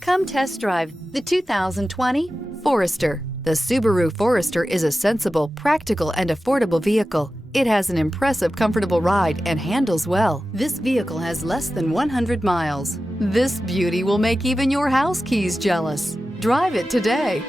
Come test drive the 2020 Forester. The Subaru Forester is a sensible, practical, and affordable vehicle. It has an impressive, comfortable ride and handles well. This vehicle has less than 100 miles. This beauty will make even your house keys jealous. Drive it today.